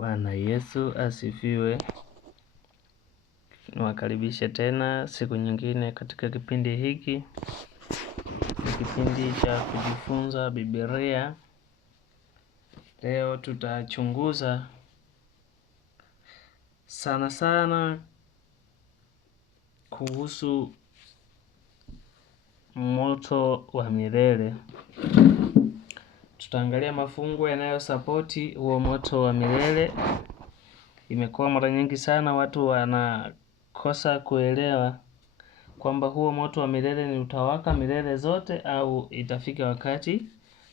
Bwana Yesu asifiwe. Niwakaribishe tena siku nyingine katika kipindi hiki. Ni kipindi cha kujifunza Biblia. Leo tutachunguza sana kuhusu moto wa milele. Tutaangalia mafungu yanayosapoti huo moto wa milele. Imekuwa mara nyingi sana watu wanakosa kuelewa kwamba huo moto wa milele ni utawaka milele zote au itafika wakati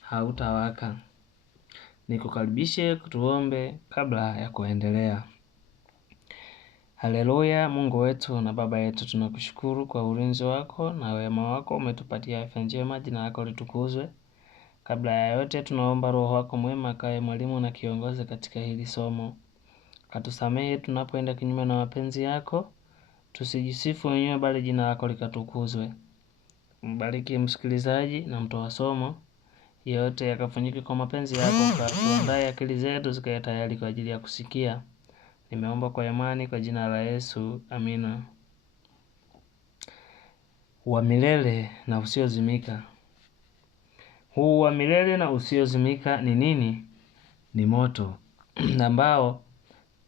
hautawaka. Nikukaribishe tuombe kabla ya kuendelea. Haleluya. Mungu wetu na Baba yetu, tunakushukuru kwa ulinzi wako na wema wako, umetupatia afya njema, jina lako litukuzwe. Kabla ya yote tunaomba Roho wako mwema akae mwalimu na kiongozi katika hili somo. Katusamehe tunapoenda kinyume na mapenzi yako, tusijisifu wenyewe bali jina lako likatukuzwe. Mbariki msikilizaji na mtoa somo, yote yakafanyike kwa mapenzi yako, tuandae akili zetu zikae tayari kwa ajili ya kusikia. Nimeomba kwa imani kwa jina la Yesu, amina. Wa milele na usiozimika. Huu wa milele na usiozimika ni nini? Ni moto ambao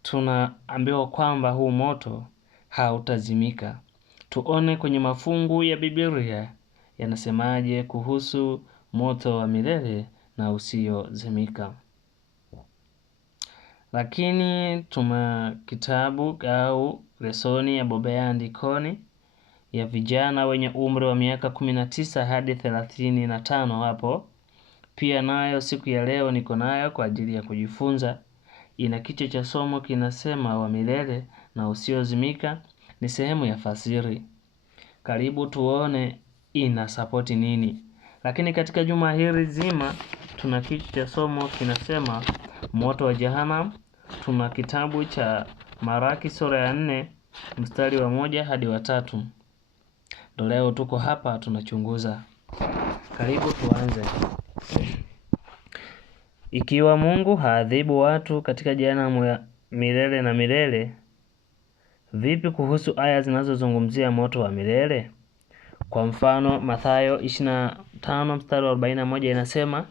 tunaambiwa kwamba huu moto hautazimika. Tuone kwenye mafungu ya Biblia yanasemaje kuhusu moto wa milele na usiozimika. Lakini tuna kitabu au lesoni ya Bobea Andikoni ya vijana wenye umri wa miaka 19 hadi 35 hapo. Pia nayo siku ya leo niko nayo kwa ajili ya kujifunza. Ina kichwa cha somo kinasema wa milele na usiozimika, ni sehemu ya fasiri. Karibu tuone ina sapoti nini. Lakini katika juma hili zima tuna kichwa cha somo kinasema moto wa Jehanamu. Tuna kitabu cha Malaki sura ya 4 mstari wa 1 hadi wa 3. Ndio leo tuko hapa tunachunguza. Karibu tuanze. Ikiwa Mungu haadhibu watu katika jehanamu ya milele na milele, vipi kuhusu aya zinazozungumzia moto wa milele? Kwa mfano Mathayo 25 mstari wa 41 inasema,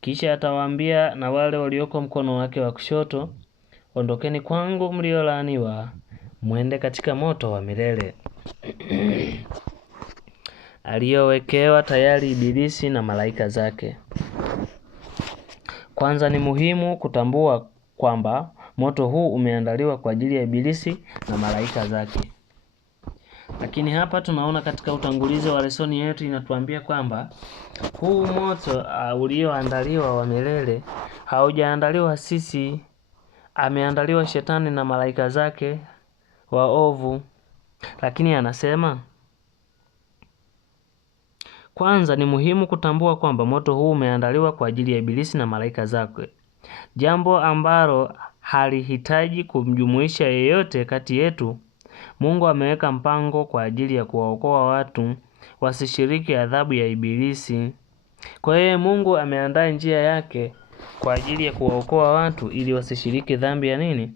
kisha atawaambia na wale walioko mkono wake wa kushoto, ondokeni kwangu mliolaaniwa, mwende katika moto wa milele aliyowekewa tayari Ibilisi na malaika zake. Kwanza ni muhimu kutambua kwamba moto huu umeandaliwa kwa ajili ya Ibilisi na malaika zake. Lakini hapa tunaona katika utangulizi wa lesoni yetu inatuambia kwamba huu moto ulioandaliwa wa milele haujaandaliwa sisi, ameandaliwa shetani na malaika zake waovu. Lakini anasema kwanza ni muhimu kutambua kwamba moto huu umeandaliwa kwa ajili ya Ibilisi na malaika zake. Jambo ambalo halihitaji kumjumuisha yeyote kati yetu. Mungu ameweka mpango kwa ajili ya kuwaokoa watu wasishiriki adhabu ya Ibilisi. Kwa hiyo Mungu ameandaa njia yake kwa ajili ya kuwaokoa watu ili wasishiriki dhambi ya nini?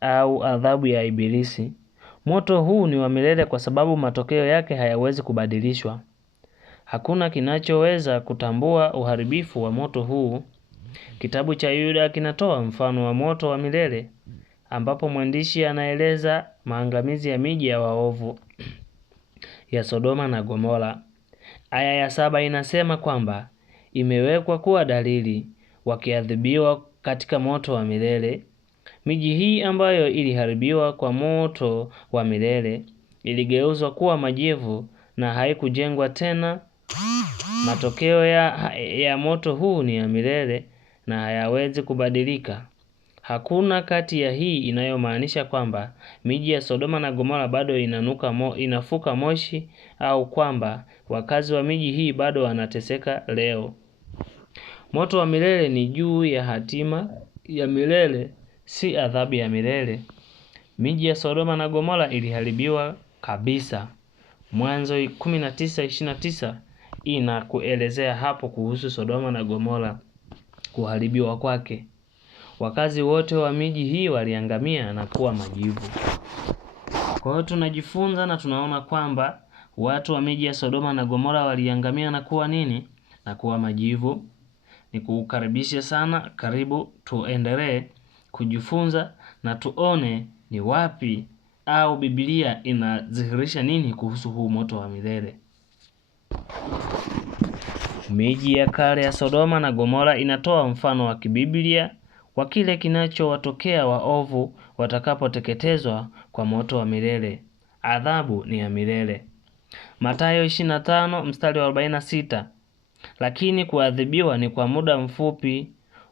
Au adhabu ya Ibilisi. Moto huu ni wa milele kwa sababu matokeo yake hayawezi kubadilishwa. Hakuna kinachoweza kutambua uharibifu wa moto huu. Kitabu cha Yuda kinatoa mfano wa moto wa milele ambapo mwandishi anaeleza maangamizi ya miji ya waovu ya Sodoma na Gomora. Aya ya 7 inasema kwamba imewekwa kuwa dalili wakiadhibiwa katika moto wa milele. Miji hii ambayo iliharibiwa kwa moto wa milele iligeuzwa kuwa majivu na haikujengwa tena. Matokeo ya moto huu ni ya milele na hayawezi kubadilika. Hakuna kati ya hii inayomaanisha kwamba miji ya Sodoma na Gomora bado inafuka moshi au kwamba wakazi wa miji hii bado wanateseka leo. Moto wa milele ni juu ya hatima ya milele, si adhabu ya milele. Miji ya Sodoma na Gomora iliharibiwa kabisa. Mwanzo 19:29 inakuelezea hapo kuhusu Sodoma na Gomora kuharibiwa kwake. wakazi wote wa miji hii waliangamia na kuwa majivu. Kwa hiyo tunajifunza na tunaona kwamba watu wa miji ya Sodoma na Gomora waliangamia na kuwa nini? Na kuwa majivu. Nikukaribisha sana, karibu tuendelee kujifunza na tuone ni wapi au Biblia inadhihirisha nini kuhusu huu moto wa milele. Miji ya kale ya Sodoma na Gomora inatoa mfano wa kibiblia wa kile kinachowatokea waovu watakapoteketezwa kwa moto wa milele. Adhabu ni ya milele. Mathayo 25 mstari wa 46. Lakini kuadhibiwa ni kwa muda mfupi,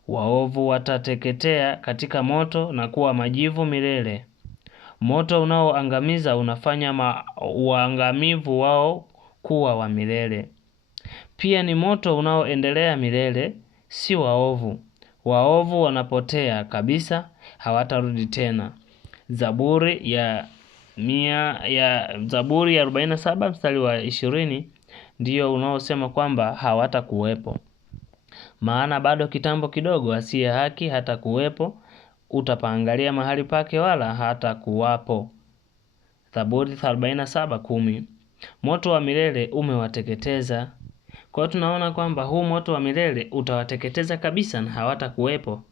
waovu watateketea katika moto na kuwa majivu milele. Moto unaoangamiza unafanya uangamivu wao kuwa wa milele. Pia ni moto unaoendelea milele, si waovu. Waovu wanapotea kabisa, hawatarudi tena. Zaburi ya 47 mstari wa 20 ndiyo unaosema kwamba hawatakuwepo. Maana bado kitambo kidogo asiye haki hata kuwepo, utapaangalia mahali pake wala hata kuwapo. Zaburi 47:10. Moto wa milele umewateketeza. Kwa hiyo tunaona kwamba huu moto wa milele utawateketeza kabisa na hawatakuwepo.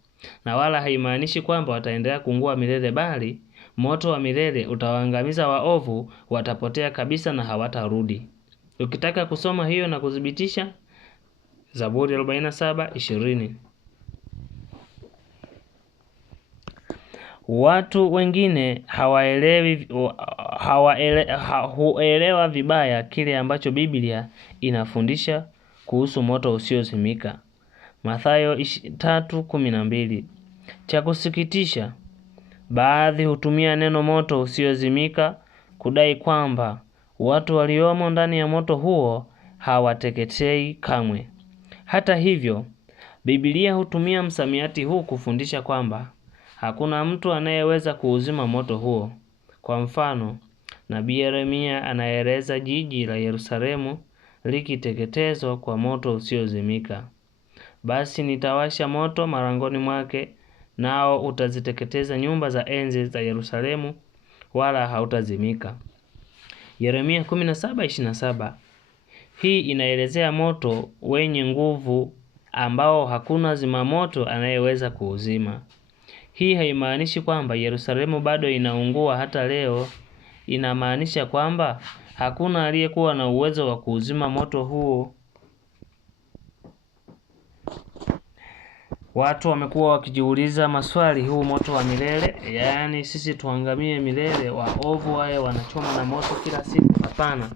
Na wala haimaanishi kwamba wataendelea kuungua milele, bali moto wa milele utawaangamiza waovu, watapotea kabisa na hawatarudi. Ukitaka kusoma hiyo na kudhibitisha, Zaburi 47:20. Watu wengine huelewa vibaya kile ambacho Biblia inafundisha kuhusu moto usiozimika. Mathayo 3:12. Cha kusikitisha, baadhi hutumia neno moto usiozimika kudai kwamba watu waliomo ndani ya moto huo hawateketei kamwe. Hata hivyo, Biblia hutumia msamiati huu kufundisha kwamba hakuna mtu anayeweza kuuzima moto huo. Kwa mfano, Nabii Yeremia anaeleza jiji la Yerusalemu likiteketezwa kwa moto usiozimika. Basi nitawasha moto marangoni mwake, nao utaziteketeza nyumba za enzi za Yerusalemu, wala hautazimika. Yeremia 17:27. Hii inaelezea moto wenye nguvu ambao hakuna zimamoto anayeweza kuuzima. Hii haimaanishi kwamba Yerusalemu bado inaungua hata leo. Inamaanisha kwamba hakuna aliyekuwa na uwezo wa kuuzima moto huo. Watu wamekuwa wakijiuliza maswali, huu moto wa milele, yaani sisi tuangamie milele, waovu wae wanachoma na moto kila siku? Hapana.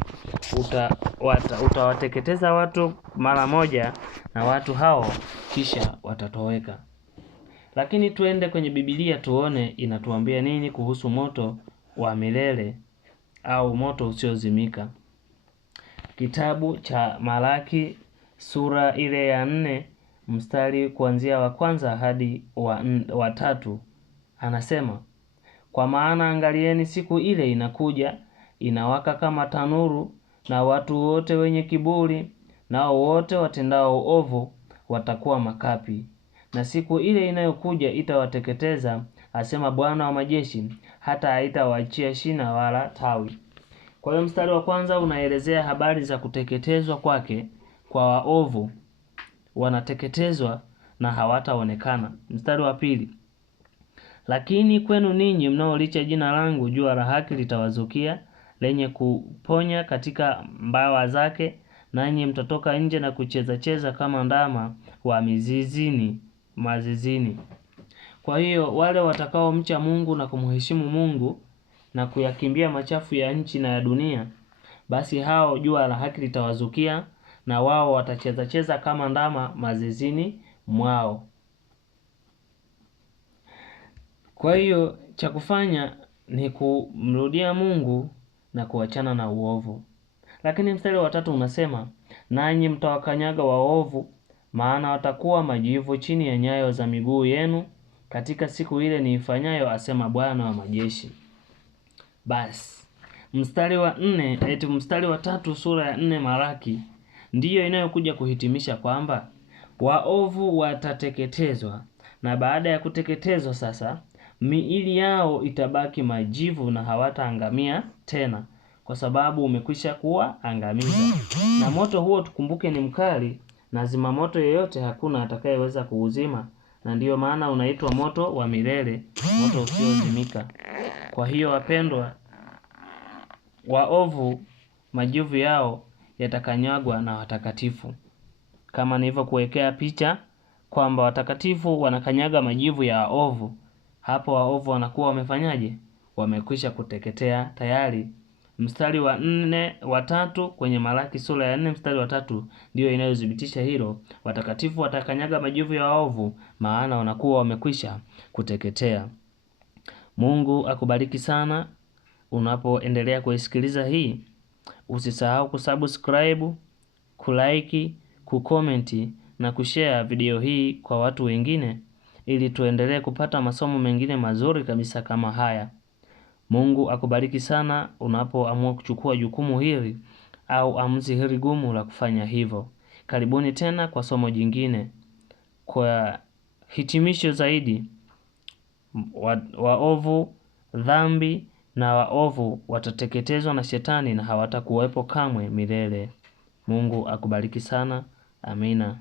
Utawateketeza watu mara moja na watu hao kisha watatoweka. Lakini tuende kwenye Biblia tuone inatuambia nini kuhusu moto wa milele au moto usiozimika. Kitabu cha Malaki sura ile ya 4 mstari kuanzia wa 1 hadi wa 3 anasema, kwa maana angalieni, siku ile inakuja, inawaka kama tanuru, na watu wote wenye kiburi nao wote watendao ovu watakuwa makapi. Na siku ile inayokuja itawateketeza, asema Bwana wa majeshi, hata haitawaachia shina wala tawi. Kwa hiyo mstari wa 1 unaelezea habari za kuteketezwa kwake kwa waovu. Wanateketezwa na hawataonekana. Mstari wa 2, lakini kwenu ninyi mnaolicha jina langu, jua la haki litawazukia, lenye kuponya katika mbawa zake, nanyi mtatoka nje na kucheza kama ndama wa mazizini. Kwa hiyo wale watakao mcha Mungu na kumheshimu Mungu na kuyakimbia machafu ya nchi na ya dunia, basi hao jua la haki litawazukia, na wao watacheza kama ndama mazizini mwao. Kwa hiyo cha kufanya ni kumrudia Mungu na kuachana na uovu. Lakini mstari wa 3 unasema, nanyi mtawakanyaga waovu, maana watakuwa majivu chini ya nyayo za miguu yenu katika siku ile niifanyayo, asema Bwana wa majeshi. Basi mstari wa 3 sura ya 4 Malaki ndiyo inayokuja kuhitimisha kwamba waovu watateketezwa na baada ya kuteketezwa sasa miili yao itabaki majivu na hawataangamia tena, kwa sababu umekwisha kuwa angamiza. Na moto huo tukumbuke ni mkali, na zimamoto yeyote hakuna atakayeweza kuuzima, na ndiyo maana unaitwa moto wa milele, moto usiozimika. Kwa hiyo wapendwa, waovu majivu yao yatakanyagwa na watakatifu. Kama nilivyokuwekea picha kwamba watakatifu wanakanyaga majivu ya waovu, hapo waovu wanakuwa wamefanyaje? Wamekwisha kuteketea tayari. Mstari wa 3 kwenye Malaki sura ya 4 mstari wa 3 ndio inayodhibitisha hilo. Watakatifu watakanyaga majivu ya waovu, maana wanakuwa wamekwisha kuteketea. Mungu akubariki sana unapoendelea kuisikiliza hii. Usisahau kusubscribe, kulike, kucomment na kushare video hii kwa watu wengine, ili tuendelee kupata masomo mengine mazuri kabisa kama haya. Mungu akubariki sana unapoamua kuchukua jukumu hili au amuzi hili gumu la kufanya hivyo. Karibuni tena kwa somo jingine. Kwa hitimisho zaidi, waovu, dhambi na waovu watateketezwa na shetani na hawatakuwepo kamwe milele. Mungu akubariki sana. Amina.